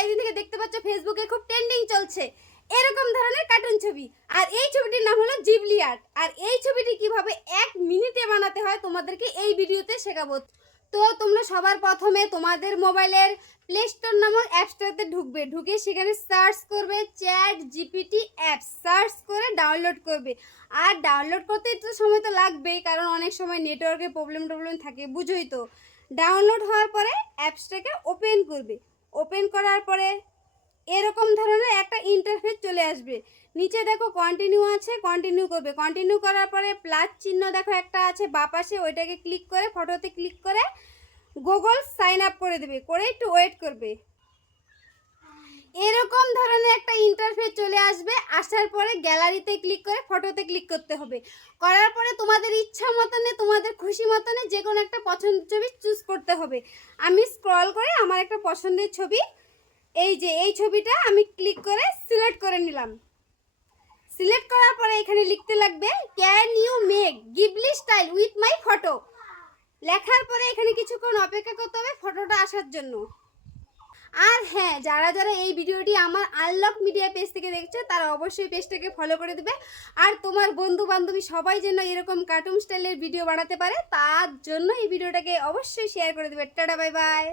কয়েকদিন থেকে দেখতে পাচ্ছ ফেসবুকে খুব ট্রেন্ডিং চলছে এরকম ধরনের কার্টুন ছবি। আর এই ছবিটির নাম হলো জিবলি আর্ট। আর এই ছবিটি কিভাবে 1 মিনিটে বানাতে হয় তোমাদেরকে এই ভিডিওতে শেখাবো। তো তোমরা সবার প্রথমে তোমাদের মোবাইলের প্লে স্টোর নামক অ্যাপসটাতে ঢুকবে, ঢুকে সেখানে সার্চ করবে চ্যাট জিপিটি অ্যাপস, সার্চ করে ডাউনলোড করবে। আর ডাউনলোড করতে একটু সময় তো লাগবেই, কারণ অনেক সময় নেটওয়ার্কের প্রবলেম থাকে, বুঝোই তো। ডাউনলোড হওয়ার পরে অ্যাপসটাকে ওপেন করবে। ওপেন করার পরে এরকম ধরনের একটা ইন্টারফেস চলে আসবে। নিচে দেখো কন্টিনিউ আছে, কন্টিনিউ করবে। কন্টিনিউ করার পরে প্লাস চিহ্ন দেখো একটা আছে বাঁ পাশে, ওইটাকে ক্লিক করে ফটোতে ক্লিক করে গুগল সাইন আপ করে দেবে, করে একটু ওয়েট করবে। এরকম ধরনের একটা ইন্টারফেস চলে আসবে। আসার পরে গ্যালারিতে ক্লিক করে ফটোতে ক্লিক করতে হবে। করার পরে তোমাদের ইচ্ছা মতনে, তোমাদের খুশি মতনে যে কোনো একটা পছন্দের ছবি চুজ করতে হবে। আমি স্ক্রল করে আমার একটা পছন্দের ছবি, এই যে এই ছবিটা আমি ক্লিক করে সিলেক্ট করে নিলাম। সিলেক্ট করার পরে এখানে লিখতে লাগবে can you make Ghibli style with my photo. লেখার পরে এখানে কিছুক্ষণ অপেক্ষা করতে হবে ফটোটা আসার জন্য। আর হ্যাঁ, যারা যারা এই ভিডিওটি আমার আনলক মিডিয়া পেজ থেকে দেখছে তারা অবশ্যই পেজটাকে ফলো করে দেবে। আর তোমার বন্ধু বান্ধবী সবাই যেন এরকম কার্টুন স্টাইলের ভিডিও বানাতে পারে তার জন্য এই ভিডিওটাকে অবশ্যই শেয়ার করে দেবে। Tata, bye bye.